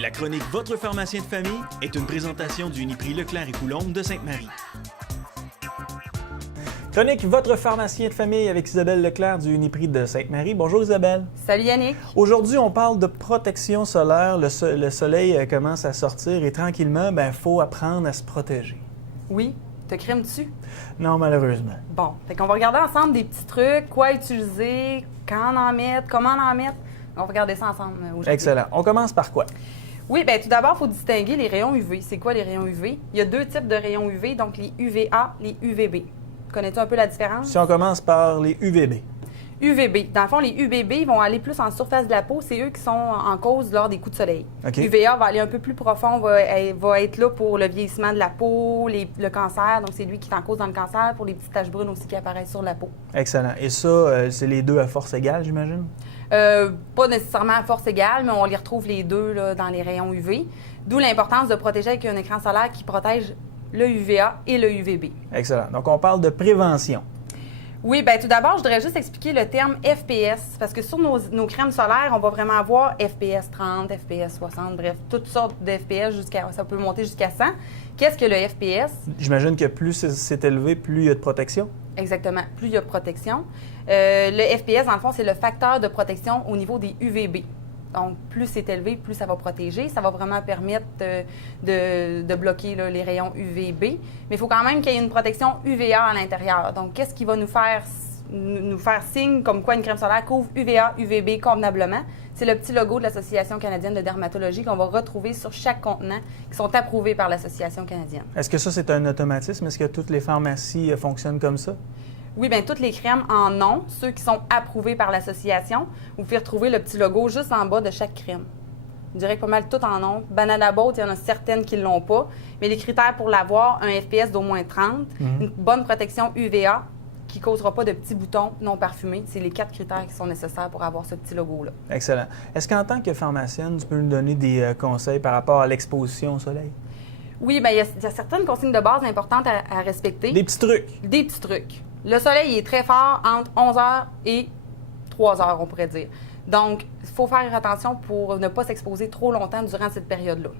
La chronique Votre pharmacien de famille est une présentation du Uniprix Leclerc et Coulombe de Sainte-Marie. Chronique Votre pharmacien de famille avec Isabelle Leclerc du Uniprix de Sainte-Marie. Bonjour Isabelle. Salut Yannick. Aujourd'hui, on parle de protection solaire. Le soleil commence à sortir et tranquillement, il faut apprendre à se protéger. Oui, te crème dessus? Non, malheureusement. Bon, fait qu'on va regarder ensemble des petits trucs, quoi utiliser, quand en mettre, comment en mettre. On va regarder ça ensemble aujourd'hui. Excellent. On commence par quoi? Oui, bien tout d'abord, il faut distinguer les rayons UV. C'est quoi les rayons UV? Il y a deux types de rayons UV, donc les UVA, les UVB. Connais-tu un peu la différence? Si on commence par les UVB. UVB. Dans le fond, les UVB vont aller plus en surface de la peau. C'est eux qui sont en cause lors des coups de soleil. Okay. UVA va aller un peu plus profond, va être là pour le vieillissement de la peau, le cancer. Donc, c'est lui qui est en cause dans le cancer, pour les petites taches brunes aussi qui apparaissent sur la peau. Excellent. Et ça, c'est les deux à force égale, j'imagine? Pas nécessairement à force égale, mais on les retrouve les deux là, dans les rayons UV. D'où l'importance de protéger avec un écran solaire qui protège le UVA et le UVB. Excellent. Donc, on parle de prévention. Oui, bien tout d'abord, je voudrais juste expliquer le terme FPS, parce que sur nos crèmes solaires, on va vraiment avoir FPS 30, FPS 60, bref, toutes sortes de FPS, ça peut monter jusqu'à 100. Qu'est-ce que le FPS? J'imagine que plus c'est élevé, plus il y a de protection? Exactement, plus il y a de protection. Le FPS, dans le fond, c'est le facteur de protection au niveau des UVB. Donc, plus c'est élevé, plus ça va protéger. Ça va vraiment permettre de bloquer là, les rayons UVB. Mais il faut quand même qu'il y ait une protection UVA à l'intérieur. Donc, qu'est-ce qui va nous faire signe comme quoi une crème solaire couvre UVA, UVB convenablement? C'est le petit logo de l'Association canadienne de dermatologie qu'on va retrouver sur chaque contenant qui sont approuvés par l'Association canadienne. Est-ce que ça, c'est un automatisme? Est-ce que toutes les pharmacies fonctionnent comme ça? Oui, bien, toutes les crèmes en ont, ceux qui sont approuvés par l'association. Vous pouvez retrouver le petit logo juste en bas de chaque crème. Je dirais que pas mal tout en ont. Banana Boat, il y en a certaines qui ne l'ont pas. Mais les critères pour l'avoir, un FPS d'au moins 30, une bonne protection UVA qui ne causera pas de petits boutons non parfumés. C'est les 4 critères qui sont nécessaires pour avoir ce petit logo-là. Excellent. Est-ce qu'en tant que pharmacienne, tu peux nous donner des conseils par rapport à l'exposition au soleil? Oui, bien, il y a certaines consignes de base importantes à respecter. Des petits trucs. Des petits trucs. Le soleil est très fort entre 11h et 3h, on pourrait dire. Donc, il faut faire attention pour ne pas s'exposer trop longtemps durant cette période-là.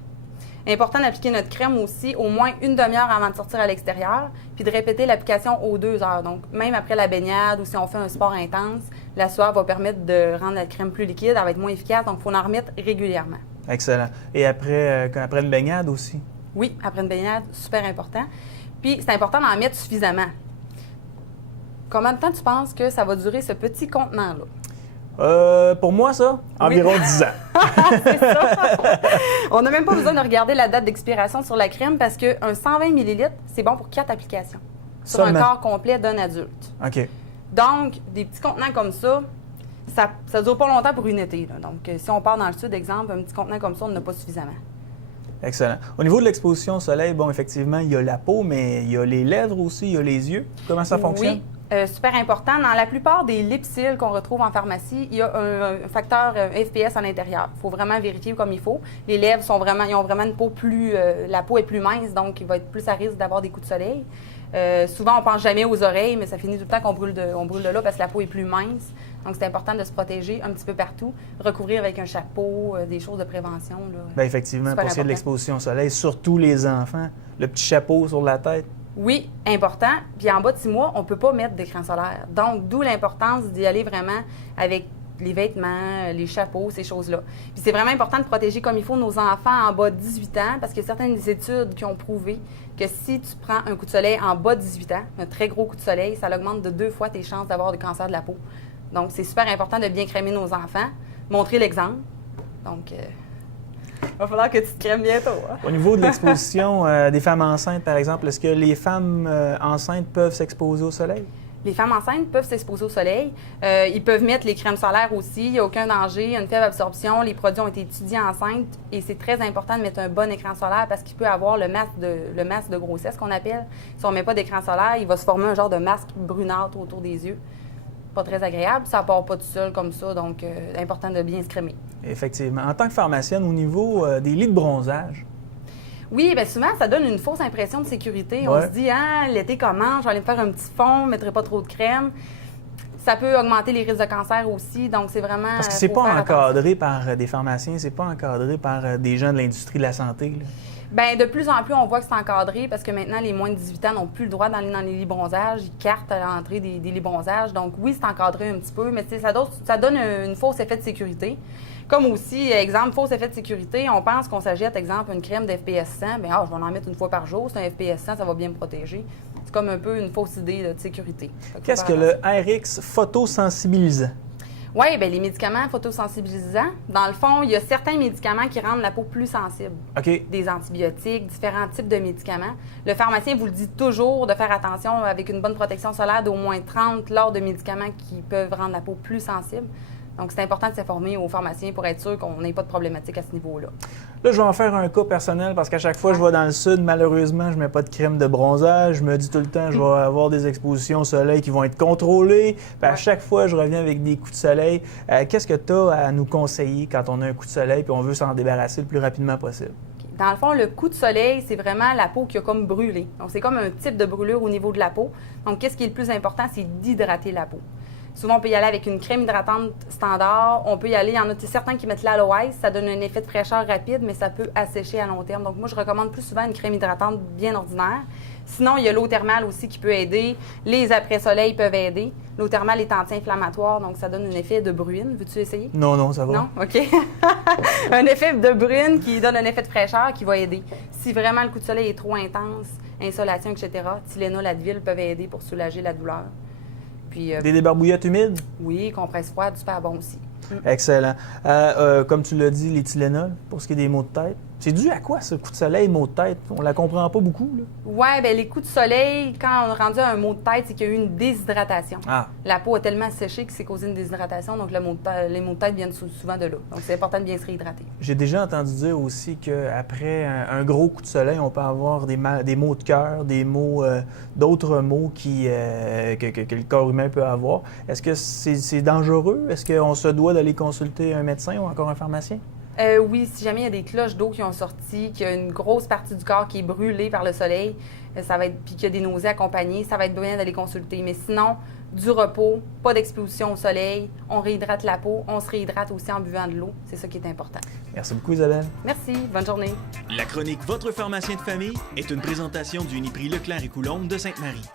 Important d'appliquer notre crème aussi au moins une demi-heure avant de sortir à l'extérieur, puis de répéter l'application aux 2 heures. Donc, même après la baignade ou si on fait un sport intense, la sueur va permettre de rendre la crème plus liquide, elle va être moins efficace, donc il faut en remettre régulièrement. Excellent. Et après une baignade aussi? Oui, après une baignade, super important. Puis, c'est important d'en mettre suffisamment. Combien de temps tu penses que ça va durer ce petit contenant-là? Pour moi, ça, environ 10 ans. C'est ça. On n'a même pas besoin de regarder la date d'expiration sur la crème parce qu'un 120 ml, c'est bon pour 4 applications sur Seulement. un corps complet d'un adulte. OK. Donc, des petits contenants comme ça ne dure pas longtemps pour une été. Là. Donc, si on part dans le sud, exemple, un petit contenant comme ça, on n'en a pas suffisamment. Excellent. Au niveau de l'exposition au soleil, bon, effectivement, il y a la peau, mais il y a les lèvres aussi, il y a les yeux. Comment ça fonctionne? Oui. Super important. Dans la plupart des lipsils qu'on retrouve en pharmacie, il y a un facteur FPS à l'intérieur. Il faut vraiment vérifier comme il faut. Les lèvres ils ont vraiment une peau la peau est plus mince, donc il va être plus à risque d'avoir des coups de soleil. Souvent, on pense jamais aux oreilles, mais ça finit tout le temps qu'on brûle de là parce que la peau est plus mince. Donc, c'est important de se protéger un petit peu partout, recouvrir avec un chapeau, des choses de prévention. Là, bien, effectivement, pour ce qui est de l'exposition au soleil, surtout les enfants, le petit chapeau sur la tête. Oui, important. Puis en bas de 6 mois, on ne peut pas mettre d'écran solaire. Donc, d'où l'importance d'y aller vraiment avec les vêtements, les chapeaux, ces choses-là. Puis c'est vraiment important de protéger comme il faut nos enfants en bas de 18 ans parce qu'il y a certaines études qui ont prouvé que si tu prends un coup de soleil en bas de 18 ans, un très gros coup de soleil, ça augmente de 2 fois tes chances d'avoir du cancer de la peau. Donc, c'est super important de bien crémer nos enfants, montrer l'exemple. Donc, il va falloir que tu te crèmes bientôt. Hein? Au niveau de l'exposition des femmes enceintes, par exemple, est-ce que les femmes enceintes peuvent s'exposer au soleil? Les femmes enceintes peuvent s'exposer au soleil. Ils peuvent mettre les crèmes solaires aussi. Il n'y a aucun danger. Il y a une faible absorption. Les produits ont été étudiés enceintes. Et c'est très important de mettre un bon écran solaire parce qu'il peut avoir le masque de grossesse qu'on appelle. Si on ne met pas d'écran solaire, il va se former un genre de masque brunâtre autour des yeux. Pas très agréable. Ça ne part pas tout seul comme ça. Donc, important de bien se crémer. Effectivement. En tant que pharmacienne, au niveau des lits de bronzage, oui, bien souvent, ça donne une fausse impression de sécurité. Ouais. On se dit, l'été commence, je vais aller me faire un petit fond, je ne mettrai pas trop de crème. Ça peut augmenter les risques de cancer aussi, donc c'est vraiment... Parce que c'est faut pas faire attention. encadré par des pharmaciens, c'est pas encadré par des gens de l'industrie de la santé, là. Bien, de plus en plus, on voit que c'est encadré parce que maintenant, les moins de 18 ans n'ont plus le droit d'aller dans les lits bronzages. Ils cartent à l'entrée des lits bronzages. Donc, oui, c'est encadré un petit peu, mais ça donne un faux effet de sécurité. Comme aussi, exemple, faux effet de sécurité, on pense qu'on s'achète, exemple, une crème d'FPS 100. Bien, je vais en mettre une fois par jour. C'est un FPS 100, ça va bien me protéger. C'est comme un peu une fausse idée là, de sécurité. Qu'est-ce que le RX photosensibilisant? Oui, bien, les médicaments photosensibilisants, dans le fond, il y a certains médicaments qui rendent la peau plus sensible. OK. Des antibiotiques, différents types de médicaments. Le pharmacien vous le dit toujours de faire attention avec une bonne protection solaire d'au moins 30 lors de médicaments qui peuvent rendre la peau plus sensible. Donc, c'est important de s'informer aux pharmaciens pour être sûr qu'on n'ait pas de problématique à ce niveau-là. Là, je vais en faire un cas personnel parce qu'à chaque fois que je vais dans le sud, malheureusement, je ne mets pas de crème de bronzage. Je me dis tout le temps, je vais avoir des expositions au soleil qui vont être contrôlées. Puis à chaque fois, je reviens avec des coups de soleil. Qu'est-ce que tu as à nous conseiller quand on a un coup de soleil et on veut s'en débarrasser le plus rapidement possible? Dans le fond, le coup de soleil, c'est vraiment la peau qui a comme brûlé. Donc, c'est comme un type de brûlure au niveau de la peau. Donc, qu'est-ce qui est le plus important? C'est d'hydrater la peau. Souvent, on peut y aller avec une crème hydratante standard. On peut y aller, il y en a certains qui mettent l'aloès. Ça donne un effet de fraîcheur rapide, mais ça peut assécher à long terme. Donc, moi, je recommande plus souvent une crème hydratante bien ordinaire. Sinon, il y a l'eau thermale aussi qui peut aider. Les après-soleils peuvent aider. L'eau thermale est anti-inflammatoire, donc ça donne un effet de bruine. Veux-tu essayer? Non, ça va. Non? OK. Un effet de brune qui donne un effet de fraîcheur qui va aider. Si vraiment le coup de soleil est trop intense, insolation, etc., Tylenol, Advil peuvent aider pour soulager la douleur. Puis, Des débarbouillettes humides? oui, compresse froide, super bon aussi. Excellent. Comme tu l'as dit, les Tylenol, pour ce qui est des maux de tête. C'est dû à quoi, ce coup de soleil, maux de tête? On la comprend pas beaucoup, là. Oui, bien, les coups de soleil, quand on est rendu à un maux de tête, c'est qu'il y a eu une déshydratation. Ah. La peau a tellement séché que c'est causé une déshydratation, donc les maux de tête viennent souvent de là. Donc, c'est important de bien se réhydrater. J'ai déjà entendu dire aussi qu'après un gros coup de soleil, on peut avoir des maux de cœur, des maux, d'autres maux que le corps humain peut avoir. Est-ce que c'est dangereux? Est-ce qu'on se doit d'aller consulter un médecin ou encore un pharmacien? Oui, si jamais il y a des cloches d'eau qui ont sorti, qu'il y a une grosse partie du corps qui est brûlée par le soleil, puis qu'il y a des nausées accompagnées, ça va être bien d'aller consulter. Mais sinon, du repos, pas d'exposition au soleil, on réhydrate la peau, on se réhydrate aussi en buvant de l'eau. C'est ça qui est important. Merci beaucoup, Isabelle. Merci, bonne journée. La chronique Votre pharmacien de famille est une présentation du Uniprix Leclerc et Coulombe de Sainte-Marie.